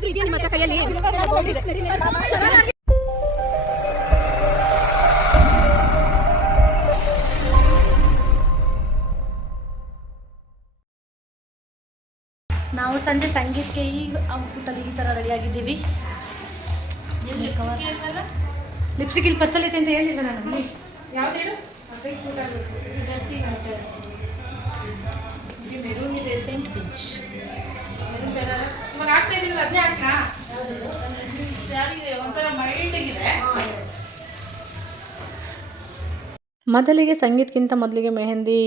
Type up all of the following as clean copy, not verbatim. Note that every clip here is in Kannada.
ಏನಾದ್ರೂ ಇದೆಯಾ ನಿಮ್ಮ ಕೈಯಲ್ಲಿ? ನಾವು ಸಂಜೆ ಸಂಗೀತಕ್ಕೆ ಈ ಔಟ್ಫುಟ್ಟಲ್ಲಿ ಈ ಥರ ರೆಡಿಯಾಗಿದ್ದೀವಿ. ಲಿಪ್ಸ್ಟಿಕ್ ಇಲ್ಲಿ ಪರ್ಸಲ್ ಐತೆ ಅಂತ ಹೇಳಿಲ್ಲ ನಾನು. ಯಾವ್ದು ಹೇಳು? ಮೆರೂನ್ ಇದೆ, ಸೆಂಟ್ ಬೀಚ್ ಇವಾಗ ಆಗ್ತಾ ಇದೀವಿ. ಅದನ್ನೇ ಹಾಕ್ಲಾ? ಒಂಥರ ಮೈಲ್ಡಿಗಿದೆ. ಮೊದಲಿಗೆ ಸಂಗೀತಕ್ಕಿಂತ ಮೊದಲಿಗೆ ಮೆಹಂದಿ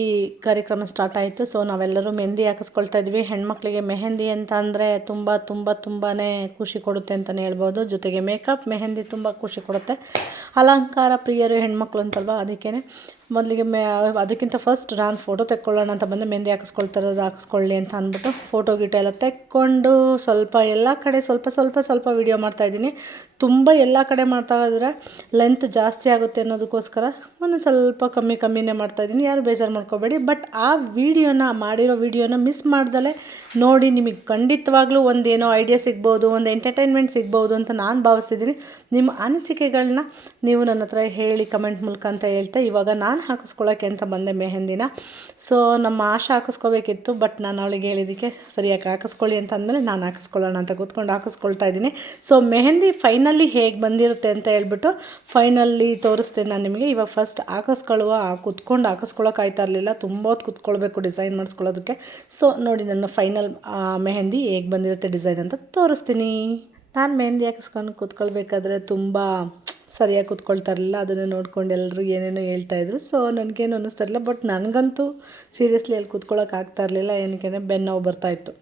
ಕಾರ್ಯಕ್ರಮ ಸ್ಟಾರ್ಟ್ ಆಯಿತು. ಸೊ ನಾವೆಲ್ಲರೂ ಮೆಹಂದಿ ಹಾಕಿಸ್ಕೊಳ್ತಾ ಇದ್ವಿ. ಹೆಣ್ಮಕ್ಳಿಗೆ ಮೆಹಂದಿ ಅಂತ ಅಂದರೆ ತುಂಬಾ ಖುಷಿ ಕೊಡುತ್ತೆ ಅಂತಲೇ ಹೇಳ್ಬೋದು. ಜೊತೆಗೆ ಮೇಕಪ್ ಮೆಹಂದಿ ತುಂಬ ಖುಷಿ ಕೊಡುತ್ತೆ. ಅಲಂಕಾರ ಪ್ರಿಯರು ಹೆಣ್ಮಕ್ಳು ಅಂತಲ್ವ, ಅದಕ್ಕೇ ಮೊದಲಿಗೆ ಅದಕ್ಕಿಂತ ಫಸ್ಟ್ ನಾನು ಫೋಟೋ ತೆಕ್ಕೊಳ್ಳೋಣ ಅಂತ ಬಂದು ಮೆಹಂದಿ ಹಾಕಿಸ್ಕೊಳ್ಳಿ ಅಂತ ಅಂದ್ಬಿಟ್ಟು ಫೋಟೋ ಗಿಟೋ ಎಲ್ಲ ತೆಕ್ಕೊಂಡು ಸ್ವಲ್ಪ ಎಲ್ಲ ಕಡೆ ಸ್ವಲ್ಪ ವೀಡಿಯೋ ಮಾಡ್ತಾಯಿದ್ದೀನಿ. ತುಂಬ ಎಲ್ಲ ಕಡೆ ಮಾಡ್ತಾ ಇದ್ರೆ ಲೆಂತ್ ಜಾಸ್ತಿ ಆಗುತ್ತೆ ಅನ್ನೋದಕ್ಕೋಸ್ಕರ ಒಂದು ಸ್ವಲ್ಪ ಕಮ್ಮಿನೇ ಮಾಡ್ತಾಯಿದ್ದೀನಿ. ಯಾರು ಬೇಜಾರು ಮಾಡ್ಕೋಬೇಡಿ. ಬಟ್ ಆ ಮಾಡಿರೋ ವೀಡಿಯೋನ ಮಿಸ್ ಮಾಡ್ದಲೇ ನೋಡಿ. ನಿಮಗೆ ಖಂಡಿತವಾಗ್ಲೂ ಒಂದೇನೋ ಐಡಿಯಾ ಸಿಗ್ಬೋದು, ಒಂದು ಎಂಟರ್ಟೈನ್ಮೆಂಟ್ ಸಿಗ್ಬೋದು ಅಂತ ನಾನು ಭಾವಿಸ್ತಿದ್ದೀನಿ. ನಿಮ್ಮ ಅನಿಸಿಕೆಗಳನ್ನ ನೀವು ನನ್ನ ಹತ್ರ ಹೇಳಿ ಕಮೆಂಟ್ ಮೂಲಕ ಅಂತ ಹೇಳ್ತಾ ಇವಾಗ ನಾನು ಹಾಕಿಸ್ಕೊಳ್ಳೋಕ್ಕೆ ಅಂತ ಬಂದೆ ಮೆಹಂದಿನ. ಸೊ ನಮ್ಮ ಆಶಾ ಹಾಕಿಸ್ಕೋಬೇಕಿತ್ತು, ಬಟ್ ನಾನು ಅವಳಿಗೆ ಹೇಳಿದ್ದಕ್ಕೆ ಸರಿಯಾಗಿ ಹಾಕಿಸ್ಕೊಳ್ಳಿ ಅಂತ ಅಂದಮೇಲೆ ನಾನು ಹಾಕಿಸ್ಕೊಳ್ಳೋಣ ಅಂತ ಕೂತ್ಕೊಂಡು ಹಾಕಿಸ್ಕೊಳ್ತಾ ಇದ್ದೀನಿ. ಸೊ ಮೆಹಂದಿ ಫೈನಲಿ ಹೇಗೆ ಬಂದಿರುತ್ತೆ ಅಂತ ಹೇಳ್ಬಿಟ್ಟು ಫೈನಲಿ ತೋರಿಸ್ತೇನೆ ನಾನು ನಿಮಗೆ. ಇವಾಗ ಫಸ್ಟ್ ಕೂತ್ಕೊಂಡು ಹಾಕಿಸ್ಕೊಳ್ಳೋಕ್ಕಾಗ್ತಾ ಇರಲಿಲ್ಲ, ತುಂಬ ಹೊತ್ತು ಕೂತ್ಕೊಳ್ಬೇಕು ಡಿಸೈನ್ ಮಾಡಿಸ್ಕೊಳ್ಳೋದಕ್ಕೆ. ಸೊ ನೋಡಿ ನನ್ನ ಫೈನಲ್ ಮೆಹಂದಿ ಹೇಗೆ ಬಂದಿರುತ್ತೆ ಡಿಸೈನ್ ಅಂತ ತೋರಿಸ್ತೀನಿ. ನಾನು ಮೆಹಂದಿ ಹಾಕಿಸ್ಕೊಂಡು ಕೂತ್ಕೊಳ್ಬೇಕಾದ್ರೆ ತುಂಬ ಸರಿಯಾಗಿ ಕೂತ್ಕೊಳ್ತಾ ಇರಲಿಲ್ಲ. ಅದನ್ನು ನೋಡ್ಕೊಂಡು ಎಲ್ಲರೂ ಏನೇನೋ ಹೇಳ್ತಾಯಿದ್ರು. ಸೊ ನನಗೇನು ಅನ್ನಿಸ್ತಾ ಇರಲಿಲ್ಲ. ಬಟ್ ನನಗಂತೂ ಸೀರಿಯಸ್ಲಿ ಅಲ್ಲಿ ಕೂತ್ಕೊಳ್ಳೋಕೆ ಆಗ್ತಾ ಇರಲಿಲ್ಲ. ಏನಕ್ಕೆ ಬೆನ್ನು ನೋವು ಬರ್ತಾಯಿತ್ತು.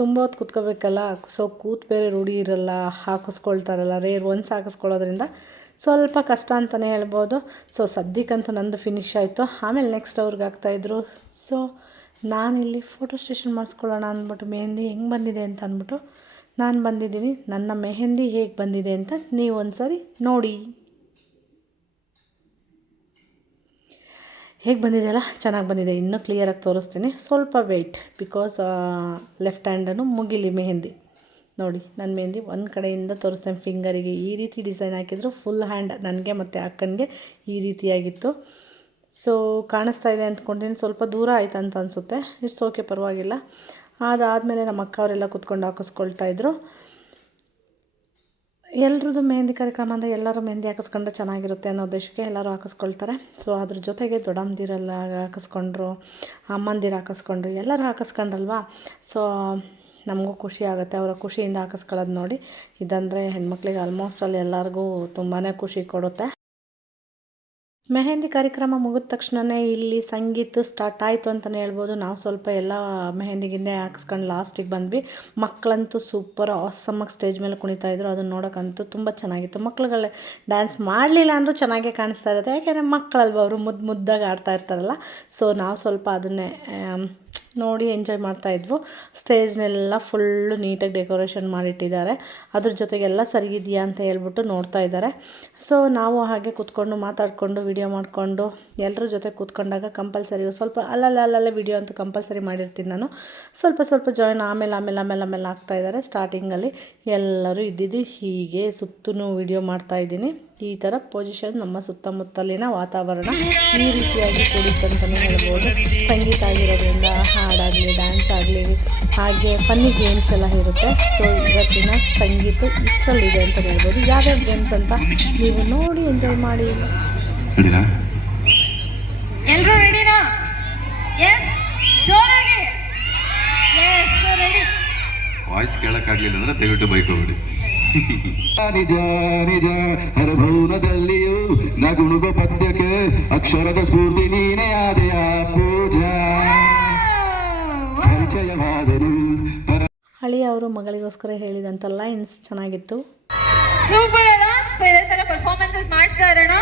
ತುಂಬ ಹೊತ್ತು ಕೂತ್ಕೋಬೇಕಲ್ಲ. ಸೊ ಬೇರೆ ರೂಢಿ ಇರಲ್ಲ, ಹಾಕಿಸ್ಕೊಳ್ತಾರಲ್ಲ, ರೇರ್ ಒನ್ಸ್ ಹಾಕಿಸ್ಕೊಳ್ಳೋದ್ರಿಂದ ಸ್ವಲ್ಪ ಕಷ್ಟ ಅಂತಲೇ ಹೇಳ್ಬೋದು. ಸೊ ಸದ್ಯಕ್ಕಂತೂ ನಂದು ಫಿನಿಶ್ ಆಯಿತು. ಆಮೇಲೆ ನೆಕ್ಸ್ಟ್ ಅವ್ರಿಗೆ ಆಗ್ತಾಯಿದ್ರು. ಸೊ ನಾನಿಲ್ಲಿ ಫೋಟೋ ಸ್ಟೇಷನ್ ಮಾಡಿಸ್ಕೊಳ್ಳೋಣ ಅಂದ್ಬಿಟ್ಟು ಮೆಹಂದಿ ಹೆಂಗೆ ಬಂದಿದೆ ಅಂತ ಅಂದ್ಬಿಟ್ಟು ನಾನು ಬಂದಿದ್ದೀನಿ. ನನ್ನ ಮೆಹಂದಿ ಹೇಗೆ ಬಂದಿದೆ ಅಂತ ನೀವು ಒಂದು ಸಾರಿ ನೋಡಿ. ಹೇಗೆ ಬಂದಿದೆಯಲ್ಲ, ಚೆನ್ನಾಗಿ ಬಂದಿದೆ. ಇನ್ನೂ ಕ್ಲಿಯರಾಗಿ ತೋರಿಸ್ತೀನಿ. ಸ್ವಲ್ಪ ವೆಯ್ಟ್, ಬಿಕಾಸ್ ಲೆಫ್ಟ್ ಹ್ಯಾಂಡನ್ನು ಮುಗಿಲಿ ಮೆಹಂದಿ. ನೋಡಿ ನನ್ನ ಮೆಹಂದಿ ಒಂದು ಕಡೆಯಿಂದ ತೋರಿಸ್ತೇನೆ. ಫಿಂಗರಿಗೆ ಈ ರೀತಿ ಡಿಸೈನ್ ಹಾಕಿದ್ರು. ಫುಲ್ ಹ್ಯಾಂಡ್ ನನಗೆ ಮತ್ತು ಅಕ್ಕನಿಗೆ ಈ ರೀತಿಯಾಗಿತ್ತು. ಸೊ ಕಾಣಿಸ್ತಾ ಇದೆ ಅಂದ್ಕೊಂಡಿದ್ದೀನಿ. ಸ್ವಲ್ಪ ದೂರ ಆಯ್ತು ಅಂತ ಅನಿಸುತ್ತೆ. ಇಟ್ಸ್ ಓಕೆ, ಪರವಾಗಿಲ್ಲ. ಅದಾದಮೇಲೆ ನಮ್ಮ ಅಕ್ಕ ಅವರೆಲ್ಲ ಕೂತ್ಕೊಂಡು ಹಾಕಿಸ್ಕೊಳ್ತಾಯಿದ್ರು. ಎಲ್ರದ್ದು ಮೆಹಂದಿ ಕಾರ್ಯಕ್ರಮ ಅಂದರೆ ಎಲ್ಲರೂ ಮೆಹಂದಿ ಹಾಕಿಸ್ಕೊಂಡ್ರೆ ಚೆನ್ನಾಗಿರುತ್ತೆ ಅನ್ನೋ ಉದ್ದೇಶಕ್ಕೆ ಎಲ್ಲರೂ ಹಾಕಿಸ್ಕೊಳ್ತಾರೆ. ಸೊ ಅದ್ರ ಜೊತೆಗೆ ದೊಡ್ಡಮ್ಮದಿರೆಲ್ಲ ಹಾಕಿಸ್ಕೊಂಡ್ರು, ಅಮ್ಮಂದಿರು ಹಾಕಿಸ್ಕೊಂಡ್ರು, ಎಲ್ಲರೂ ಹಾಕಿಸ್ಕೊಂಡ್ರಲ್ವಾ. ಸೊ ನಮಗೂ ಖುಷಿ ಆಗುತ್ತೆ ಅವರ ಖುಷಿಯಿಂದ ಹಾಕಿಸ್ಕೊಳ್ಳೋದು ನೋಡಿ. ಇದಂದರೆ ಹೆಣ್ಮಕ್ಳಿಗೆ ಆಲ್ಮೋಸ್ಟ್ ಅಲ್ಲಿ ಎಲ್ಲರಿಗೂ ತುಂಬಾ ಖುಷಿ ಕೊಡುತ್ತೆ. ಮೆಹಂದಿ ಕಾರ್ಯಕ್ರಮ ಮುಗಿದ ತಕ್ಷಣವೇ ಇಲ್ಲಿ ಸಂಗೀತ ಸ್ಟಾರ್ಟ್ ಆಯಿತು ಅಂತಲೇ ಹೇಳ್ಬೋದು. ನಾವು ಸ್ವಲ್ಪ ಎಲ್ಲ ಮೆಹಂದಿಗಿಂದೆ ಹಾಕಿಸ್ಕೊಂಡು ಲಾಸ್ಟಿಗೆ ಬಂದ್ವಿ. ಮಕ್ಕಳಂತೂ ಸೂಪರ್ ಆಸಮ್ಮಾಗಿ ಸ್ಟೇಜ್ ಮೇಲೆ ಕುಣಿತಾಯಿದ್ರು. ಅದನ್ನು ನೋಡೋಕ್ಕಂತೂ ತುಂಬ ಚೆನ್ನಾಗಿತ್ತು. ಮಕ್ಳುಗಳೇ ಡ್ಯಾನ್ಸ್ ಮಾಡಲಿಲ್ಲ ಅಂದರೂ ಚೆನ್ನಾಗೇ ಕಾಣಿಸ್ತಾ ಇರುತ್ತೆ. ಯಾಕೆಂದರೆ ಮಕ್ಕಳಲ್ವ, ಅವರು ಮುದ್ದಾಗಿ ಆಡ್ತಾ ಇರ್ತಾರಲ್ಲ. ಸೊ ನಾವು ಸ್ವಲ್ಪ ಅದನ್ನೇ ನೋಡಿ ಎಂಜಾಯ್ ಮಾಡ್ತಾಯಿದ್ವು. ಸ್ಟೇಜ್ನೆಲ್ಲ ಫುಲ್ಲು ನೀಟಾಗಿ ಡೆಕೋರೇಷನ್ ಮಾಡಿಟ್ಟಿದ್ದಾರೆ. ಅದ್ರ ಜೊತೆಗೆಲ್ಲ ಸರಿಗಿದೆಯಾ ಅಂತ ಹೇಳ್ಬಿಟ್ಟು ನೋಡ್ತಾ ಇದ್ದಾರೆ. ಸೊ ನಾವು ಹಾಗೆ ಕೂತ್ಕೊಂಡು ಮಾತಾಡಿಕೊಂಡು ವಿಡಿಯೋ ಮಾಡಿಕೊಂಡು ಎಲ್ಲರ ಜೊತೆ ಕೂತ್ಕೊಂಡಾಗ ಕಂಪಲ್ಸರಿ ಸ್ವಲ್ಪ ಅಲ್ಲಲ್ಲೇ ವಿಡಿಯೋ ಅಂತೂ ಕಂಪಲ್ಸರಿ ಮಾಡಿರ್ತೀನಿ ನಾನು. ಸ್ವಲ್ಪ ಜಾಯಿನ್ ಆಮೇಲೆ ಆಗ್ತಾಯಿದ್ದಾರೆ. ಸ್ಟಾರ್ಟಿಂಗಲ್ಲಿ ಎಲ್ಲರೂ ಇದ್ದಿದ್ದು ಹೀಗೆ ಸುತ್ತೂ ವಿಡಿಯೋ ಮಾಡ್ತಾಯಿದ್ದೀನಿ. ಈ ಥರ ಪೊಸಿಷನ್ ನಮ್ಮ ಸುತ್ತಮುತ್ತಲಿನ ವಾತಾವರಣ ಈ ರೀತಿಯಾಗಿ ಕೂಡಿತ್ತು ಅಂತಲೇ ಹೇಳ್ಬೋದು. ಸಂಗೀತ ಆಗಿರೋದ್ರಿಂದ ಹಾಡಾಗಲಿ, ಡ್ಯಾನ್ಸ್ ಆಗಲಿ, ಹಾಗೆ ಫನ್ನಿ ಗೇಮ್ಸ್ ಎಲ್ಲ ಇರುತ್ತೆ. ಸೊ ಇವತ್ತಿನ ಸಂಗೀತ ಇಷ್ಟರಲ್ಲಿದೆ ಅಂತ ಹೇಳ್ಬೋದು. ಯಾವ್ಯಾವ ಗೇಮ್ಸ್ ಅಂತ ನೀವು ನೋಡಿ ಎಂಜಾಯ್ ಮಾಡಿ. ಎಲ್ಲರೂ ರೆಡಿನಾ? ಎಸ್, ಜೋರಾಗಿ. S, ready. ವಾಯ್ಸ್ ಕೇಳಕ್ಕಾಗಲಿಲ್ಲ ಅಂದರೆ ದಯವಿಟ್ಟು ಬೈಕ್ ಹೋಗ್ಬಿಡಿ. ನಿಜ ನಿಜ ಹರಭೌನದಲ್ಲಿಯೂ ನಗುಣುಗ ಪದ್ಯಕ್ಕೆ ಅಕ್ಷರದ ಸ್ಫೂರ್ತಿ ನೀನೇ ಆದೆಯ ಪೂಜಾ ಪರಿಚಯವಾದರು. ಹಳಿ ಅವರು ಮಗಳಿಗೋಸ್ಕರ ಹೇಳಿದಂಥ ಲೈನ್ಸ್ ಚೆನ್ನಾಗಿತ್ತು. ಸೂಪರ್ ಅಲ್ಲ? ಸೊ ಇದೇ ತರ ಪರ್ಫಾರ್ಮೆನ್ಸಸ್ ಮಾಡಿಸ್ತಾ ಇರೋಣ.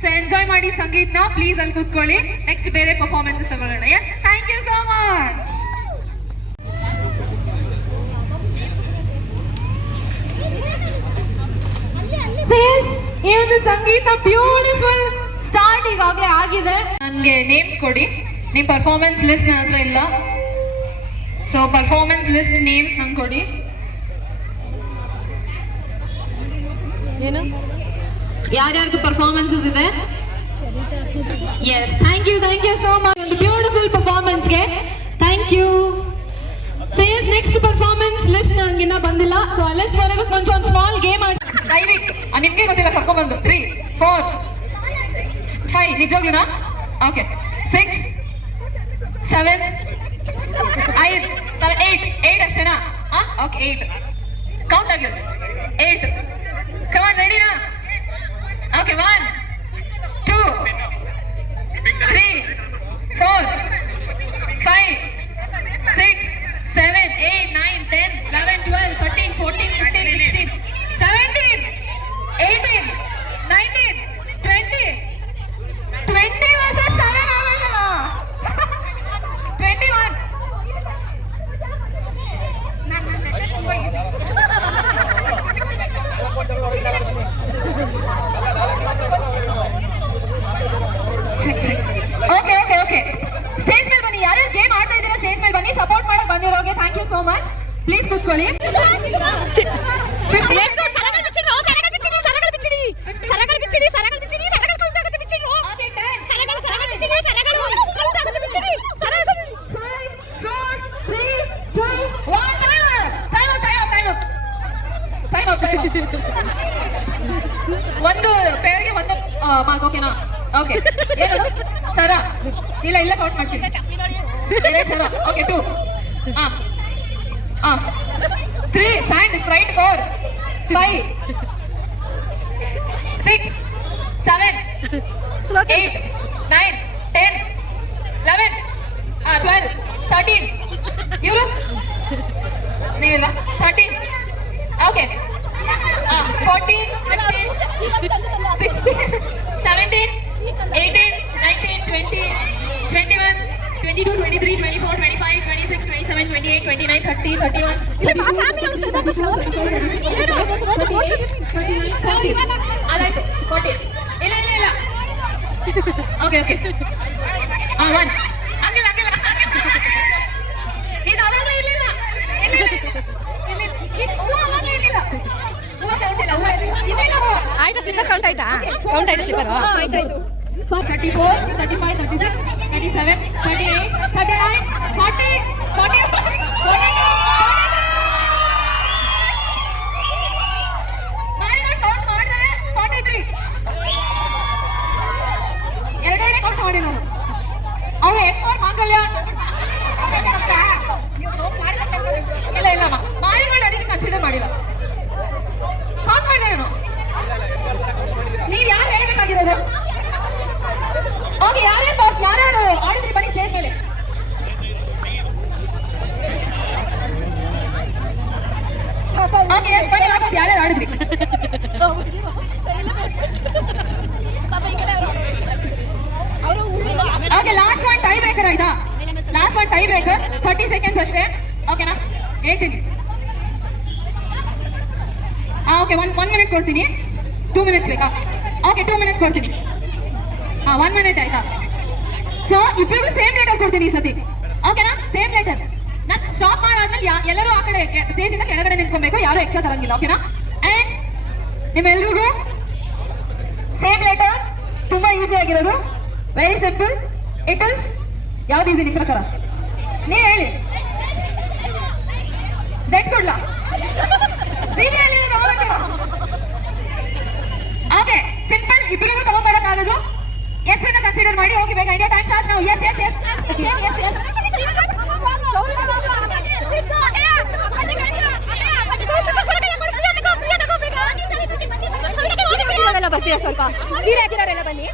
ಸೊ ಎಂಜಾಯ್ ಮಾಡಿ ಸಂಗೀತನ. ಪ್ಲೀಸ್ ಅಲ್ಲಿ ಕೂತ್ಕೊಳ್ಳಿ. ನೆಕ್ಸ್ಟ್ ಬೇರೆ ಪರ್ಫಾರ್ಮೆನ್ಸಸ್ ತಗೊಳ್ಳೋಣ. Yes, thank you so much. ಈ ಒಂದು ಸಂಗೀತ ಬ್ಯೂಟಿಫುಲ್ ಸ್ಟಾರ್ಟ್ ಈಗಾಗಲೇ ಆಗಿದೆ. ನನಗೆ ನೇಮ್ಸ್ ಕೊಡಿ. ನಿಮ್ಮ ಪರ್ಫಾರ್ಮೆನ್ಸ್ ಲಿಸ್ಟ್ ನನ್ನ ಹತ್ರ ಇಲ್ಲ. ಸೊ ಪರ್ಫಾರ್ಮೆನ್ಸ್ ಲಿಸ್ಟ್ ನೇಮ್ಸ್ ನಂಗೆ ಕೊಡಿ. ಯಾರ್ಯಾರ್ದು ಪರ್ಫಾರ್ಮೆನ್ಸಸ್ ಇದೆ? Yes, thank you so much ಒಂದು ಬ್ಯೂಟಿಫುಲ್ ಪರ್ಫಾರ್ಮೆನ್ಸ್ಗೆ. Thank you. ಸೇಸ್ ನೆಕ್ಸ್ಟ್ ಪರ್ಫಾರ್ಮೆನ್ಸ್ ಲಿಸ್ಟ್ ನಂಗಿನ್ನ ಬಂದಿಲ್ಲ. ಸೊ ಆ ಲಿಸ್ಟ್ ಬರೋದಕ್ಕೆ ಮುಂಚೆ ಒಂದು ಸ್ಮಾಲ್ ಗೇಮ್ ಆಡಿ ದಯವಿಟ್ಟು ನಿಮ್ಗೆ ಗೊತ್ತಿಲ್ಲ ಕರ್ಕೊಂಡ್ಬಂದು 3 4 5 ನಿಜವಾಗ್ಲೂನಾ? ಓಕೆ 6 7 5 7 8 ಅಷ್ಟೇನಾ? ಓಕೆ 8 ಕೌಂಟ್ ಆಗಿಲ್ಲ 8. ಕಮಾನ್, ರೆಡಿನಾ? ಓಕೆ 1 2 3 4 5 6 7 8 9 10 11 12 13 14 15 16 17 18 19 20 20 versus 7 ಆಗಲ್ಲ 21. ಓಕೆ ಸ್ಟೇಜ್ ಮೇಲೆ ಬನ್ನಿ. ಯಾರ್ಯಾರು ಗೇಮ್ ಆಡ್ತಾ ಇದ್ದೀರಾ ಸ್ಟೇಜ್ ಮೇಲೆ ಬನ್ನಿ. ಸಪೋರ್ಟ್ ಮಾಡಕ್ ಬಂದಿರೋಗೆ thank you so much. Please ಕೂತ್ಕೊಳ್ಳಿ. ಒಂದು ಪೇರ್ಗೆ ಒಂದು ಮಾರ್ಕ್. ಓಕೆನಾ? ಓಕೆ, ಏನದು ಸರ? ಇಲ್ಲ ಕೌಂಟ್ ಮಾಡ್ತೀನಿ. 2 ಸರ. ಓಕೆ 2 3 ಸ್ಯಾಂಡ್ ಸ್ಪ್ರೈಟ್ 4 5 6 7 8 9 10 11 12 13 ಇವರು ನೀವಿಲ್ವಾ? 13 ಓಕೆ 14 15 16 17 18 19 20 21 22 23 24 25 26 27 28 29 30 31 ಅದಾಯ್ತು 40. ಇಲ್ಲ ಓಕೆ 1 ಹಂಗಿಲ್ಲ ಇದು ಅವಾಗ ಇರ್ಲಿಲ್ಲ. ಆಯ್ತಾ ಸ್ಲಿಪ್ಪರ್ ಕೌಂಟ್ ಆಯ್ತಾ? ಕೌಂಟ್ ಆಯ್ತು ಸ್ಲಿಪ್ಪರ್? ಆಯ್ತು 34 35 36 37 38 39 40 ಕೌಂಟ್ ಮಾಡಿದರೆ 43. ಎರಡೆರಡೆ ಕೌಂಟ್ ಮಾಡಿ ನಾನು. ಅವರು F4 ಮಾಂಗಲ್ಯ ಇಲ್ಲ ಮಾರಿಗಳು ಅದಕ್ಕೆ ಕನ್ಸಿಡರ್ ಮಾಡಿಲ್ಲ. ಕೌಂಟ್ ಮಾಡಿದೆ ನಾನು. ನೀವ್ ಯಾರು ಹೇಳ್ಬೇಕಾಗಿರೋದು? ಓಕೆ, ಯಾರ್ಯಾರು ಆಡಿದ್ರಿ ಬನ್ನಿ ಸ್ಟೇಜ್ ಮೇಲೆ. ಓಕೆ ಎಸ್, ಬನ್ನಿ ವಾಪಸ್. ಯಾರ್ಯಾರು ಆಡಿದ್ರಿ? Okay, last one tie breaker ಆಯ್ತಾ? Last one tie breaker 30 seconds ಅಷ್ಟೇ. ಓಕೆನಾ? ಹೇಳ್ತೀನಿ. ಓಕೆ 1 ಮಿನಿಟ್ ಕೊಡ್ತೀನಿ. 2 ಮಿನಿಟ್ಸ್ ಬೇಕಾ? ಓಕೆ 2 ಮಿನಿಟ್ಸ್ ಕೊಡ್ತೀನಿ. 1 ಮಿನಿಟ್ ಆಯ್ತಾ? ಸೊ ಇಬ್ಬರಿಗೂ ಸೇಮ್ ಲೆಟರ್ ಕೊಡ್ತೀನಿ ಈ ಸತಿ. ಓಕೆನಾ? Same letter. ನಾನು ಸ್ಟಾಪ್ ಮಾಡಾದ್ಮೇಲೆ ಎಲ್ಲರೂ ಆ ಕಡೆ ಸ್ಟೇಜ್ ಇಂದ ಕೆಳಗಡೆ ನಿಂತ್ಕೊಬೇಕು. ಯಾರು ಎಕ್ಸ್ಟ್ರಾ ತರಂಗಿಲ್ಲ. ಓಕೆನಾ? ಅಂಡ್ ನಿಮ್ಮೆಲ್ರಿಗೂ ಸೇಮ್ ಲೆಟರ್. ತುಂಬಾ ಈಸಿ ಆಗಿರೋದು. Very simple. ಇಟ್ ಇಸ್ ಯಾವ್ದು ಈಸಿ ನಿಮ್ಮ ಪ್ರಕಾರ? ನೀವ್ ಹೇಳಿ. ಝೆಡ್ ಕೊಡ್ಲಾ? Okay, simple. ಇಬ್ಬರಿಗೂ ತಗೊಂಡ್ಬರಕ್ಕಾಗೋದು. ಎಸ್ ಅನ್ನ ಕನ್ಸಿಡರ್ ಮಾಡಿ. ಹೋಗಿ ಬೇಗ. India time starts now. Yes ಬರ್ತೀರಾ? ಸ್ವಲ್ಪ ಸೀರೆ ಹಾಕಿರೋರೆಲ್ಲ ಬನ್ನಿ.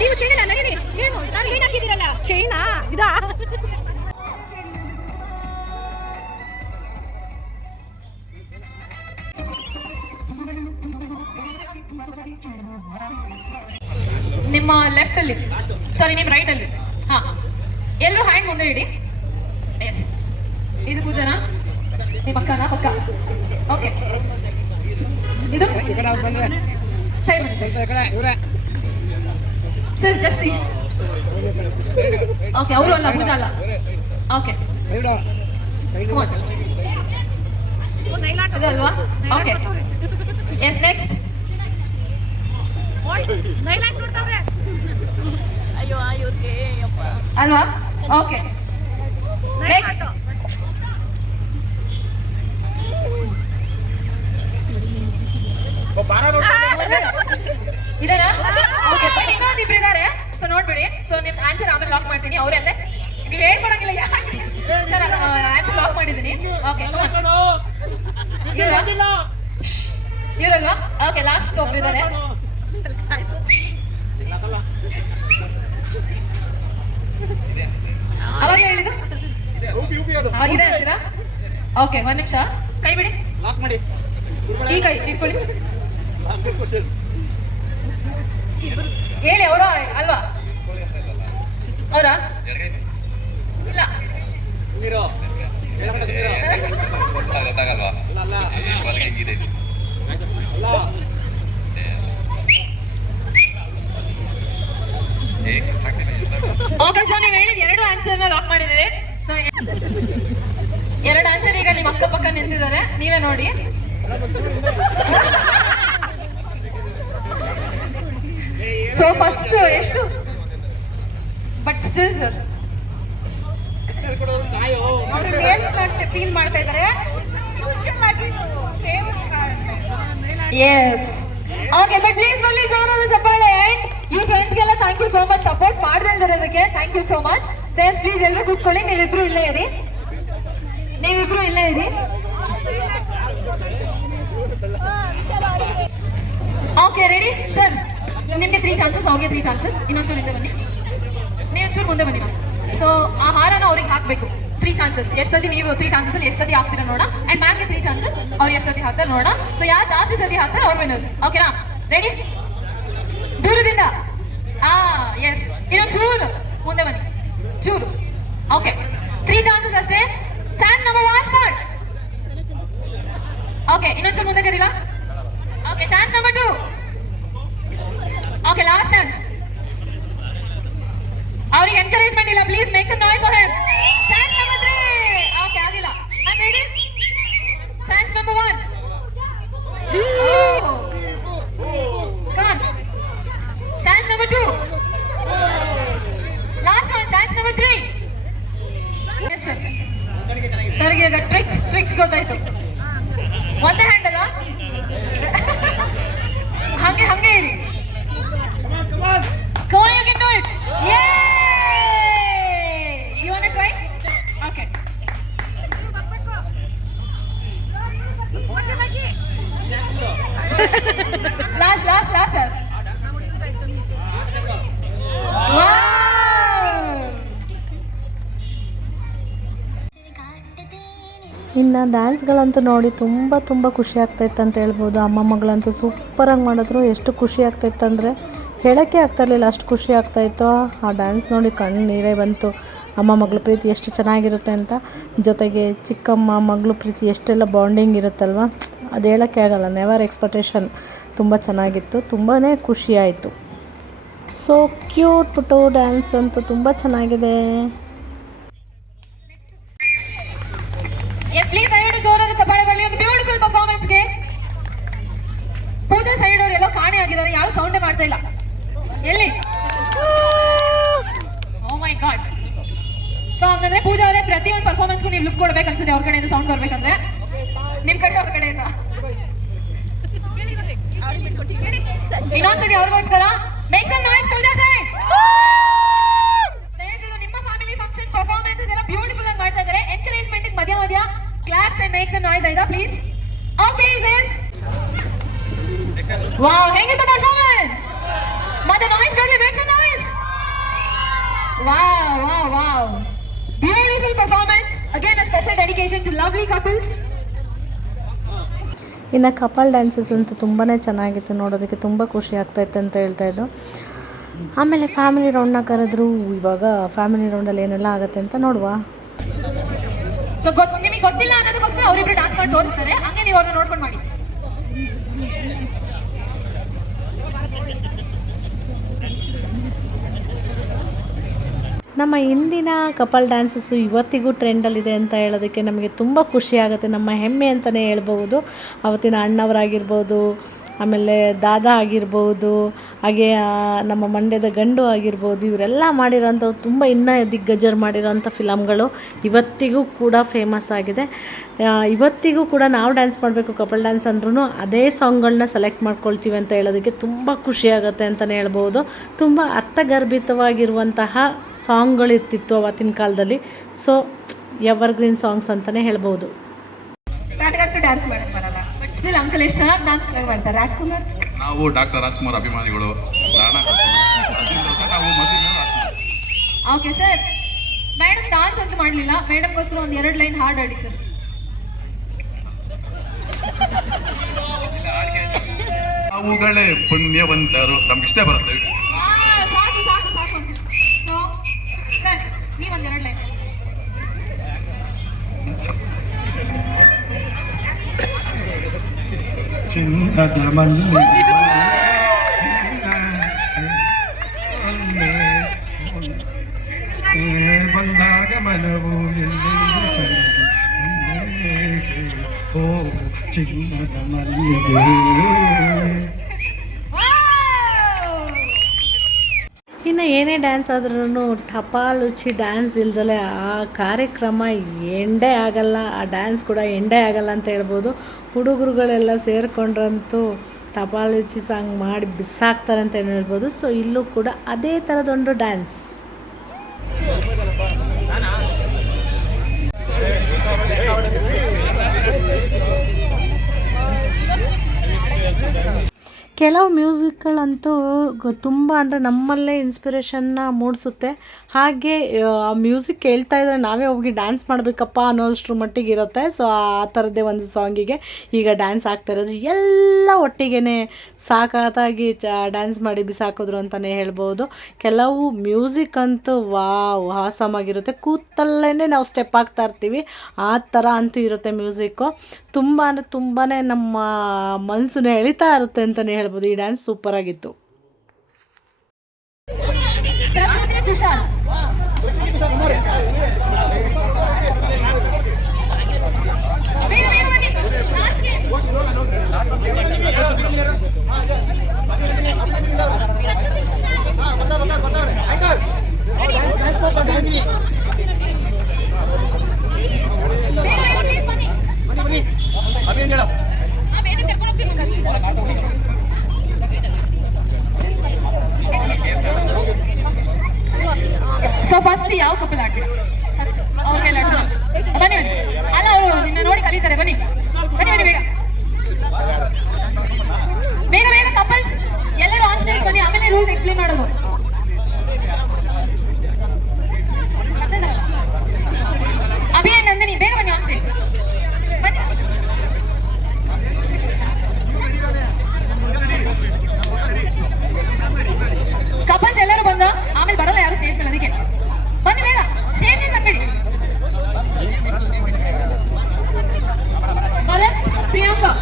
ನೀವು ಚೈನ್ ಅಲ್ಲ ನಡೀರಿ. ಚೈನ್ ಹಾಕಿದ್ದೀರಲ್ಲ? ಚೈನಾ ಇದಾ? ನಿಮ್ಮ ಲೆಫ್ಟ್ ಅಲ್ಲಿ, ಸಾರಿ ನಿಮ್ಮ ರೈಟ್ ಅಲ್ಲಿ. ಎಲ್ಲರೂ ಹ್ಯಾಂಡ್ ಮುಂದೆ ಇಡಿ. ಎಸ್, ಇದು ಪೂಜನಾ? ನಿಮ್ಮ ಪಕ್ಕನಾ? ಪಕ್ಕ. ಓಕೆ, ಇದು ಸರ್ ಜಸ್ಟ್ ಓಕೆ. ಅವರು ಅಲ್ಲ, ಪೂಜಾ ಅಲ್ಲ. ಓಕೆ, ಇದು ಅಲ್ವಾ? ಓಕೆ ಎಸ್ ನೆಕ್ಸ್ಟ್ ಅಲ್ವಾ? ಓಕೆ ನೆಕ್ಸ್ಟ್ ಇದಾರಾ? ಓಕೆ ಬಟ್ ಇನ್ನೊಂದಿಬ್ರು ಇದಾರೆ, ಸೊ ನೋಡ್ಬಿಡಿ. ಸೊ ನಿಮ್ ಆನ್ಸರ್ ಆಮೇಲೆ ಲಾಕ್ ಮಾಡ್ತೀನಿ. ಅವ್ರೆ ಅಂದ್ರೆ ನೀವು ಹೇಳ್ಕೊಡಂಗಿಲ್ಲ ಯಾಕೆ ಸರ್, ಆನ್ಸರ್ ಲಾಕ್ ಮಾಡಿದ್ದೀನಿ. ಓಕೆ ಇವರಲ್ವಾ? ಓಕೆ ಲಾಸ್ಟ್ ಒಬ್ರು ಇದಾರೆ. ಅವಾಗ ಹೇಳಿದ್ದು ಇದೆ ಅಂತೀರಾ? ಓಕೆ ಒಂದ್ ನಿಮಿಷ ಕೈ ಬಿಡಿ, ಈ ಕೈ ಇಟ್ಕೊಳ್ಳಿ. ಹೇಳಿ ಅವರ ಅಲ್ವಾ? ಅವರ ಇಲ್ಲ ಗೊತ್ತಾಗಲ್ವಾ? ಹೆಂಗಿದೆ ಓಕೆ ಸೊ ನೀವು ಹೇಳಿದ ಎರಡು ಆನ್ಸರ್ನ ಲಾಕ್ ಮಾಡಿದ್ದೀವಿ. ಸೊ ಎರಡು ಆನ್ಸರ್ ಈಗ ನಿಮ್ಮ ಅಕ್ಕಪಕ್ಕ ನಿಂತಿದ್ದಾರೆ, ನೀವೇ ನೋಡಿ. ಸೊ ಫಸ್ಟ್ ಎಷ್ಟು ಬಟ್ ಸ್ಟಿಲ್ ಸರ್ ಫೀಲ್ ಮಾಡ್ತಾ ಇದ್ದಾರೆ. ಎಸ್ ಓಕೆ ಬಟ್ ಪ್ಲೀಸ್ ಬನ್ನಿ ಜೋರಾದ ಚಪ್ಪಾಳೆ. ಅಂಡ್ your ಫ್ರೆಂಡ್ಸ್ಗೆಲ್ಲ thank you so much support ಮಾಡ್ದಿರೋದಕ್ಕೆ ಥ್ಯಾಂಕ್ ಯು ಸೋ ಮಚ್. ಸೇಸ್ ಪ್ಲೀಸ್ ಎಲ್ಲರೂ ಕೂತ್ಕೊಳ್ಳಿ, ನೀವಿಬ್ರು ಇಲ್ಲೇ ಇರಿ, ನೀವಿಬ್ರು ಇಲ್ಲೇ ಇರಿ. ಓಕೆ ರೆಡಿ ಸರ್, ನಿಮಗೆ 3 ಚಾನ್ಸಸ್, ಅವ್ರಿಗೆ 3 ಚಾನ್ಸಸ್. ಇನ್ನೊಂಚೂರು ಹಿಂದೆ ಬನ್ನಿ, ನೀವು ಒಂಚೂರು ಮುಂದೆ ಬನ್ನಿ ಮ್ಯಾಮ್. ಸೊ ಆ ಹಾರನ ಅವ್ರಿಗೆ ಹಾಕಬೇಕು. 3 ಚಾನ್ಸಸ್, ಎಷ್ಟು ಸತಿ ನೀವು 3 ಚಾನ್ಸಸ್ ಅಲ್ಲಿ ಎಷ್ಟು ಸತಿ ಹಾಕ್ತೀರಾ ನೋಡ. ಅಂಡ್ ಮ್ಯಾಮ್ಗೆ 3 ಚಾನ್ಸಸ್, ಅವ್ರು ಎಷ್ಟು ಸತಿ ಹಾಕ್ತಾರೆ ನೋಡ. ಸೊ ಯಾರು ಜಾಸ್ತಿ ಸತಿ ಹಾಕ್ತಾರೆ ಅವ್ರ ವಿನ್ನರ್ಸ್. ಓಕೆನಾ? ರೆಡಿ? ದೂರದಿಂದ ಎಸ್, ಇನ್ನೊಂದು ಚೂರು ಮುಂದೆ ಬನ್ನಿ, ಚೂರು. ಓಕೆ 3 ಚಾನ್ಸಸ್ ಅಷ್ಟೇ. Chance number 1 start. ಓಕೆ ಇನ್ನೊಂಚೂರು ಮುಂದೆ ಕರೀಲಾ? Okay chance number 2. Okay last chance. ಅವ್ರಿಗೆ ಎನ್ಕರೇಜ್ಮೆಂಟ್ ಇಲ್ಲ, please make some noise for him. Chance number 3. Okay ಆಗಿಲ್ಲ. I am ready. Chance number 1. Come on. Chance number 2. Last one, chance number 3. Yes sir. ಸರ್ಗೆ ಈಗ ಟ್ರಿಕ್ಸ್ ಗೊತ್ತಾಯ್ತು. ಒಂದೇ ಹ್ಯಾಂಡ್ ಅಲ್ಲ, ಹಂಗೆ ಇರಿ. Come on, you can do it. Yay! You want to try? Okay. Last. Wow! ಇನ್ನು ಡ್ಯಾನ್ಸ್ಗಳಂತೂ ನೋಡಿ ತುಂಬ ಖುಷಿ ಆಗ್ತಾಯಿತ್ತು ಅಂತ ಹೇಳ್ಬೋದು. ಅಮ್ಮ ಮಗಳಂತೂ ಸೂಪರಾಗಿ ಮಾಡಿದ್ರು. ಎಷ್ಟು ಖುಷಿ ಆಗ್ತಾಯಿತ್ತು ಅಂದರೆ ಹೇಳೋಕ್ಕೆ ಆಗ್ತಾಯಿರಲಿಲ್ಲ, ಅಷ್ಟು ಖುಷಿ ಆಗ್ತಾಯಿತ್ತು. ಆ ಡ್ಯಾನ್ಸ್ ನೋಡಿ ಕಣ್ಣು ನೀರೇ ಬಂತು. ಅಮ್ಮ ಮಗಳ ಪ್ರೀತಿ ಎಷ್ಟು ಚೆನ್ನಾಗಿರುತ್ತೆ ಅಂತ, ಜೊತೆಗೆ ಚಿಕ್ಕಮ್ಮ ಮಗಳು ಪ್ರೀತಿ ಎಷ್ಟೆಲ್ಲ ಬಾಂಡಿಂಗ್ ಇರುತ್ತಲ್ವ, ಅದು ಹೇಳೋಕ್ಕೆ ಆಗಲ್ಲ. Never expectation. ತುಂಬ ಚೆನ್ನಾಗಿತ್ತು, ತುಂಬಾ ಖುಷಿ ಆಯಿತು. ಸೊ ಕ್ಯೂಟ್ ಪುಟ್ಟು ಡ್ಯಾನ್ಸ್ ಅಂತೂ ತುಂಬ ಚೆನ್ನಾಗಿದೆ. ಎಸ್ ಪ್ಲೀಸ್ ದಯವಿಟ್ಟು ಜೋರಾದ ಚಪ್ಪಾಳೆ ಬರಲಿ ಒಂದು ಬ್ಯೂಟಿಫುಲ್ ಪರ್ಫಾರ್ಮೆನ್ಸ್ಗೆ. ಪೂಜಾ ಸೈಡ್ ಅವರು ಎಲ್ಲೋ ಕಾಣೆ ಆಗಿದ್ದಾರೆ, ಯಾರು ಸೌಂಡೇ ಮಾಡ್ತಾ ಇಲ್ಲ. ಎಲ್ಲಿ? ಓ ಮೈ ಗಾಡ್. ಸೊ ಹಂಗಂದ್ರೆ ಪೂಜಾ ಅವರೇ ಪ್ರತಿಯೊಂದು ಪರ್ಫಾರ್ಮೆನ್ಸ್ಗೂ ನೀವು ಲುಕ್ ಕೊಡ್ಬೇಕು ಅನ್ಸುತ್ತೆ. ಅವ್ರ ಕಡೆಯಿಂದ ಸೌಂಡ್ ಬರ್ಬೇಕಂದ್ರೆ ನಿಮ್ ಕಡೆ, ಅವ್ರ ಕಡೆಯಿಂದ ಇನ್ನೊಂದ್ಸತಿ ಅವ್ರಿಗೋಸ್ಕರ make some noise Pooja side. ಇದು ನಿಮ್ಮ ಫ್ಯಾಮಿಲಿ ಫಂಕ್ಷನ್ ಪರ್ಫಾರ್ಮೆನ್ಸಸ್ ಎಲ್ಲ ಬ್ಯೂಟಿಫುಲ್ ಆಗಿ ಮಾಡ್ತಾ ಇದ್ದಾರೆ. ಎನ್ಕರೇಜ್ಮೆಂಟ್ ಮಧ್ಯ claps and make some noise ಆಯ್ತಾ ಪ್ಲೀಸ್? ಓಕೆ ಸೆಸ್ ವಾವ್, ಹೇಗಿತ್ತು ಪರ್ಫಾರ್ಮೆನ್ಸ್? ಮತ್ತೆ ನಾಯ್ಸ್ ಗಾಗಿ make some noise. Wow beautiful performance. Again a special dedication to lovely couples. ಇನ್ನು ಕಪಲ್ ಡ್ಯಾನ್ಸಸ್ ಅಂತೂ ತುಂಬಾ ಚೆನ್ನಾಗಿತ್ತು, ನೋಡೋದಕ್ಕೆ ತುಂಬ ಖುಷಿ ಆಗ್ತಾಯಿತ್ತು ಅಂತ ಹೇಳ್ತಾಯಿದ್ದು. ಆಮೇಲೆ ಫ್ಯಾಮಿಲಿ ರೌಂಡ್ನ ಕರೆದ್ರು. ಇವಾಗ ಫ್ಯಾಮಿಲಿ ರೌಂಡಲ್ಲಿ ಏನೆಲ್ಲ ಆಗುತ್ತೆ ಅಂತ ನೋಡುವ. ಸೊ ನಿಮಗೆ ಗೊತ್ತಿಲ್ಲ ಅನ್ನೋದಕ್ಕೋಸ್ಕರ ಅವರಿಬ್ರು ಡಾನ್ಸ್ ಮಾಡಿ ತೋರಿಸ್ತಾರೆ, ಹಂಗೆ ನೀವು ಅವ್ರನ್ನ ನೋಡ್ಕೊಂಡು ಮಾಡಿ. ನಮ್ಮ ಇಂದಿನ ಕಪಲ್ ಡ್ಯಾನ್ಸಸ್ಸು ಇವತ್ತಿಗೂ ಟ್ರೆಂಡಲ್ಲಿದೆ ಅಂತ ಹೇಳೋದಕ್ಕೆ ನಮಗೆ ತುಂಬ ಖುಷಿ ಆಗುತ್ತೆ. ನಮ್ಮ ಹೆಮ್ಮೆ ಅಂತಲೇ ಹೇಳ್ಬೋದು. ಅವತ್ತಿನ ಅಣ್ಣವರಾಗಿರ್ಬೋದು, ಆಮೇಲೆ ದಾದಾ ಆಗಿರ್ಬೋದು, ಹಾಗೆ ನಮ್ಮ ಮಂಡ್ಯದ ಗಂಡು ಆಗಿರ್ಬೋದು, ಇವರೆಲ್ಲ ಮಾಡಿರೋಂಥವು ತುಂಬ ಇನ್ನೂ ದಿಗ್ಗಜರು ಮಾಡಿರೋಂಥ ಫಿಲಮ್ಗಳು ಇವತ್ತಿಗೂ ಕೂಡ ಫೇಮಸ್ ಆಗಿದೆ. ಇವತ್ತಿಗೂ ಕೂಡ ನಾವು ಡ್ಯಾನ್ಸ್ ಮಾಡಬೇಕು ಕಪಲ್ ಡ್ಯಾನ್ಸ್ ಅಂದ್ರೂ ಅದೇ ಸಾಂಗ್ಗಳನ್ನ ಸೆಲೆಕ್ಟ್ ಮಾಡ್ಕೊಳ್ತೀವಿ ಅಂತ ಹೇಳೋದಕ್ಕೆ ತುಂಬ ಖುಷಿಯಾಗುತ್ತೆ ಅಂತಲೇ ಹೇಳ್ಬೋದು. ತುಂಬ ಅರ್ಥಗರ್ಭಿತವಾಗಿರುವಂತಹ ಸಾಂಗ್ಗಳಿರ್ತಿತ್ತು ಆವತ್ತಿನ ಕಾಲದಲ್ಲಿ. ಸೊ ಎವರ್ಗ್ರೀನ್ ಸಾಂಗ್ಸ್ ಅಂತಲೇ ಹೇಳ್ಬೋದು. ನನಗಂತೂ ಡ್ಯಾನ್ಸ್ ಮಾಡೋದು ಬರಲ್ಲ, ಬಟ್ ಸ್ಟಿಲ್ ಅಂಕಲ್ ಎಷ್ಟು ಚೆನ್ನಾಗಿ ಡ್ಯಾನ್ಸ್ ಮಾಡ್ತಾರೆ. ರಾಜ್ಕುಮಾರ್, ನಾವು ಡಾಕ್ಟರ್ ರಾಜ್ಕುಮಾರ್ ಅಭಿಮಾನಿಗಳು. ಓಕೆ ಸರ್, ಮೇಡಮ್ ಡಾನ್ಸ್ ಅಂತೂ ಮಾಡಲಿಲ್ಲ. ಮೇಡಮ್ಗೋಸ್ಕರ ಒಂದು 2 ಲೈನ್ ಹಾಡ್ ಆಡಿ ಸರ್. ಅವುಗಳೇ ಪುಣ್ಯವಂತರು, ನಮ್ಗೆ ಇಷ್ಟ ಬರುತ್ತೆ. ಸಾಕು ಸಾಕು ಸಾಕು ಅಂತ. ಸೊ ಸರ್, ನೀವೊಂದು 2 ಲೈನ್ ಚಿನ್ನದ ಮಲ್ಲಿಗೆ ಬಂದಾಗ ಮನವು ಎಲ್ಲೆಂದು ಚೆಲ್ಲಿಗೆ ಓ ಚಿನ್ನದ ಮಲ್ಲಿಗೆ. ಇನ್ನು ಏನೇ ಡ್ಯಾನ್ಸ್ ಆದ್ರೂ ಟಪಾಲುಚ್ಚಿ ಡ್ಯಾನ್ಸ್ ಇಲ್ದಲೆ ಆ ಕಾರ್ಯಕ್ರಮ ಎಂಡೇ ಆಗಲ್ಲ, ಆ ಡ್ಯಾನ್ಸ್ ಕೂಡ ಎಂಡೇ ಆಗಲ್ಲ ಅಂತ ಹೇಳ್ಬೋದು. ಹುಡುಗರುಗಳೆಲ್ಲ ಸೇರಿಕೊಂಡ್ರಂತೂ ಟಪಾಲುಚ್ಚಿ ಸಾಂಗ್ ಮಾಡಿ ಬಿಸಾಕ್ತಾರೆ ಅಂತ ಹೇಳ್ಬೋದು. ಸೊ ಇಲ್ಲೂ ಕೂಡ ಅದೇ ಥರದೊಂದು ಡ್ಯಾನ್ಸ್. ಕೆಲವು ಮ್ಯೂಸಿಕ್ಗಳಂತೂ ತುಂಬ ಅಂದರೆ ನಮ್ಮಲ್ಲೇ ಇನ್ಸ್ಪಿರೇಷನ್ನ ಮೂಡಿಸುತ್ತೆ. ಹಾಗೆ ಆ ಮ್ಯೂಸಿಕ್ ಕೇಳ್ತಾ ಇದ್ದರೆ ನಾವೇ ಹೋಗಿ ಡ್ಯಾನ್ಸ್ ಮಾಡಬೇಕಪ್ಪ ಅನ್ನೋಷ್ಟರ ಮಟ್ಟಿಗೆ ಇರುತ್ತೆ. ಸೊ ಆ ಥರದ್ದೇ ಒಂದು ಸಾಂಗಿಗೆ ಈಗ ಡ್ಯಾನ್ಸ್ ಆಗ್ತಾ ಇರೋದು ಎಲ್ಲ ಒಟ್ಟಿಗೆ ಸಾಕಾಗಿ ಡ್ಯಾನ್ಸ್ ಮಾಡಿ ಬಿಸಾಕಿದ್ರು ಅಂತಲೇ ಹೇಳ್ಬೋದು. ಕೆಲವು ಮ್ಯೂಸಿಕ್ ಅಂತೂ ಆಸಮಾಗಿರುತ್ತೆ, ಕೂತಲ್ಲೇ ನಾವು ಸ್ಟೆಪ್ ಆಗ್ತಾ ಇರ್ತೀವಿ, ಆ ಥರ ಅಂತೂ ಇರುತ್ತೆ ಮ್ಯೂಸಿಕ್ಕು. ತುಂಬ ಅಂದರೆ ತುಂಬಾ ನಮ್ಮ ಮನಸ್ಸನ್ನ ಎಳಿತಾ ಇರುತ್ತೆ ಅಂತಲೇ ಹೇಳ್ಬೋದು. ಈ ಡ್ಯಾನ್ಸ್ ಸೂಪರ್ ಆಗಿತ್ತು. ಸೊ ಫಸ್ಟ್ ಯಾವ ಕಪಲ್ ಆಡ್ತೀರಾ? ಫಸ್ಟ್ ಅವ್ರಿಗೆಲ್ಲ ಬನ್ನಿ ಬನ್ನಿ. ಅಲ್ಲ, ಅವರು ನಿನ್ನ ನೋಡಿ ಕಲಿತಾರೆ. ಬನ್ನಿ ಬನ್ನಿ ಬನ್ನಿ, ಬೇಗ ಬೇಗ ಬೇಗ ಕಪಲ್ಸ್ ಎಲ್ಲರೂ ಆನ್ ಸ್ಟೇಜ್ ಬನ್ನಿ, ಆಮೇಲೆ ರೂಲ್ಸ್ ಎಕ್ಸ್ಪ್ಲೇನ್ ಮಾಡೋದು. ಅಭಿ ಅಂಡ್ ನಂದಿನಿ ಬೇಗ ಬನ್ನಿ ಆನ್ ಸ್ಟೇಜ್ ಬನ್ನಿ. ಕಪಲ್ಸ್ ಎಲ್ಲರೂ ಬಂದ, ಆಮೇಲೆ ಬರಲ್ಲ ಯಾರು ಸ್ಟೇಜ್ ಮೇಲೆ, ಅದಕ್ಕೆ ಬನ್ನಿ ಬೇಗ ಸ್ಟೇಜ್ ಮೇಲೆ ಬಂದ್ಬಿಡಿ. ಪ್ರಿಯಾಂಕಾ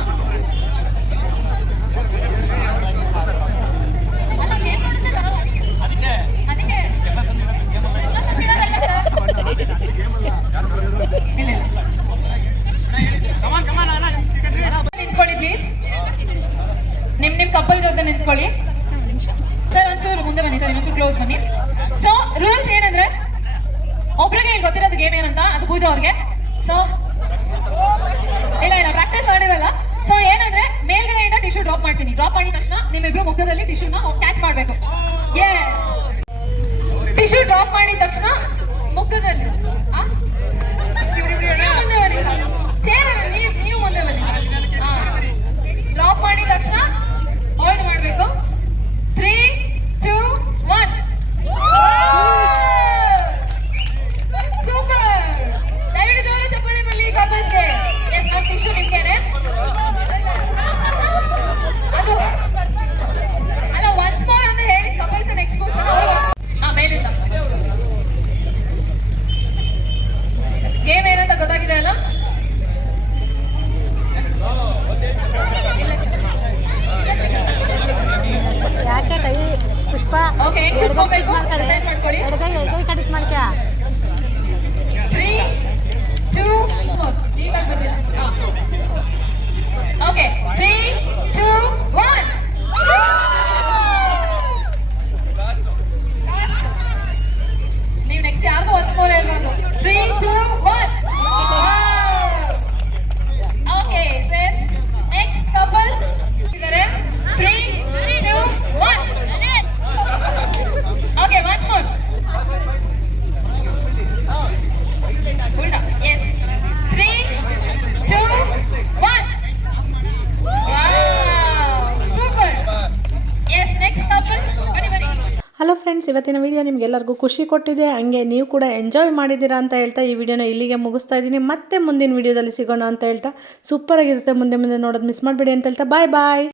ನಿಂತ್ಕೊಳ್ಳಿ ಪ್ಲೀಸ್. ನಿಮ್ ಕಪಲ್ ಜೊತೆ ನಿಂತ್ಕೊಳ್ಳಿ. ಸರ್ ಒಂಚೂರು ಮುಂದೆ ಬನ್ನಿ, ಸರ್ ಒಂಚೂರು ಕ್ಲೋಸ್ ಬನ್ನಿ. ಸೊ ರೂಲ್ಸ್ ಏನಂದ್ರೆ, ಒಬ್ರಿಗೆ ಇಲ್ಲಿ ಗೊತ್ತಿರೋದು ಗೇಮ್ ಏನಂತ, ಅದು ಪೂಜಾ ಅವ್ರಿಗೆ. ಸೊ ಇಲ್ಲ ಪ್ರಾಕ್ಟೀಸ್ ಮಾಡಿರಲ್ಲ. ಸೊ ಏನಂದ್ರೆ, ಮೇಲ್ಗಡೆಯಿಂದ ಟಿಶ್ಯೂ ಡ್ರಾಪ್ ಮಾಡ್ತೀನಿ. ಡ್ರಾಪ್ ಮಾಡಿದ ತಕ್ಷಣ ನಿಮ್ಮಿಬ್ರು ಮುಖದಲ್ಲಿ ಟಿಶ್ಯೂನ ಕ್ಯಾಚ್ ಮಾಡಬೇಕು. ಎಸ್, ಟಿಶ್ಯೂ ಡ್ರಾಪ್ ಮಾಡಿದ ತಕ್ಷಣ ಮುಖದಲ್ಲಿ ಮುಂದೆ ಬನ್ನಿ ಸರ್. ನೀವು ಮುಂದೆ ಬನ್ನಿ ಸರ್. ಡ್ರಾಪ್ ಮಾಡಿದ ತಕ್ಷಣ ಹೋಲ್ಡ್ ಮಾಡಬೇಕು. 3, 2, 1. ಸೂಪರ್. ದಯವಿಟ್ಟು ಜೋರ ಚಪ್ಪಾಳೆ ಬರಲಿ ಕಪಲ್ಸ್ಗೆ. ಎಸ್, ನಮ್ಮ ಟಿಶ್ಯೂ ನಿಮ್ಗೇನೆ. ಅದು ಅಲ್ಲ, ಒನ್ಸ್ ಮೋರ್ ಅಂತ ಹೇಳಿ ಕಪಲ್ಸ್ ನೆಕ್ಸ್ಟ್ ಮೇಲಿಂದ ಹಲೋ ಫ್ರೆಂಡ್ಸ್, ಇವತ್ತಿನ ವಿಡಿಯೋ ನಿಮಗೆಲ್ಲರಿಗೂ ಖುಷಿ ಕೊಟ್ಟಿದೆ, ಹಂಗೆ ನೀವು ಕೂಡ ಎಂಜಾಯ್ ಮಾಡಿದ್ದೀರಾ ಅಂತ ಹೇಳ್ತಾ ಈ ವಿಡಿಯೋನ ಇಲ್ಲಿಗೆ ಮುಗಿಸ್ತಾ ಇದ್ದೀನಿ. ಮತ್ತೆ ಮುಂದಿನ ವಿಡಿಯೋದಲ್ಲಿ ಸಿಗೋಣ ಅಂತ ಹೇಳ್ತಾ, ಸೂಪರಾಗಿರುತ್ತೆ, ಮುಂದೆ ನೋಡೋದು ಮಿಸ್ ಮಾಡಬೇಡಿ ಅಂತ ಹೇಳ್ತಾ ಬಾಯ್ ಬಾಯ್.